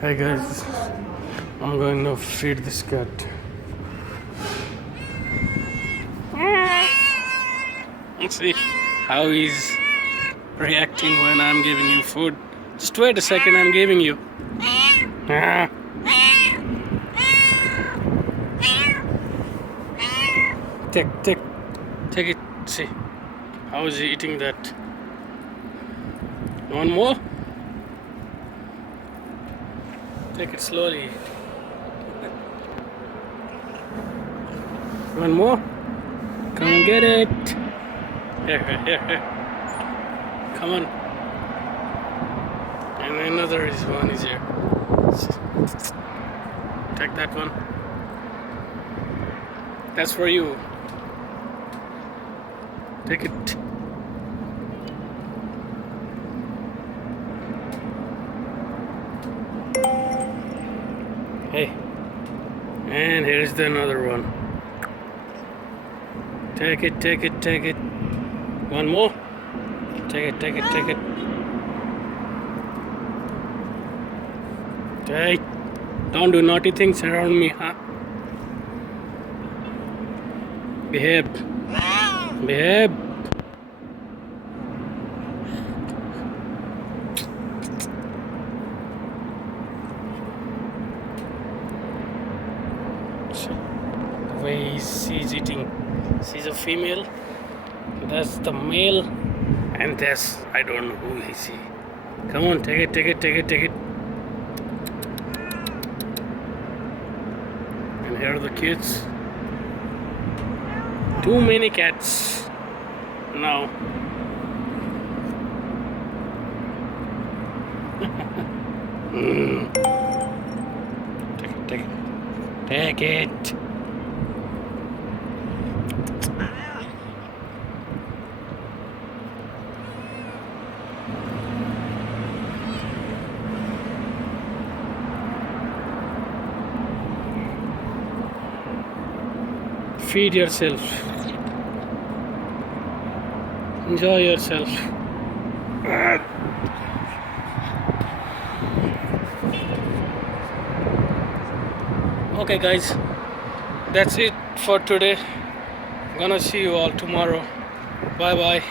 Hey guys, I'm going to feed this cat. Let's see how he's reacting when I'm giving you food. Just wait a second, I'm giving you. Ah. Take it. See, how is he eating that? One more? Take it slowly. One more? Come and get it. Here. Come on. And another one is here. Take that one. That's for you. Take it. Hey. And here's the another one. Take it. One more. Take it. Hey, don't do naughty things around me, huh? Behave. The way she's eating. She's a female. That's the male. And that's, I don't know who is he. Come on, take it. And here are the kids. Too many cats now. Take it. Feed yourself. Enjoy yourself. Okay guys, that's it for today. Gonna see you all tomorrow. Bye bye.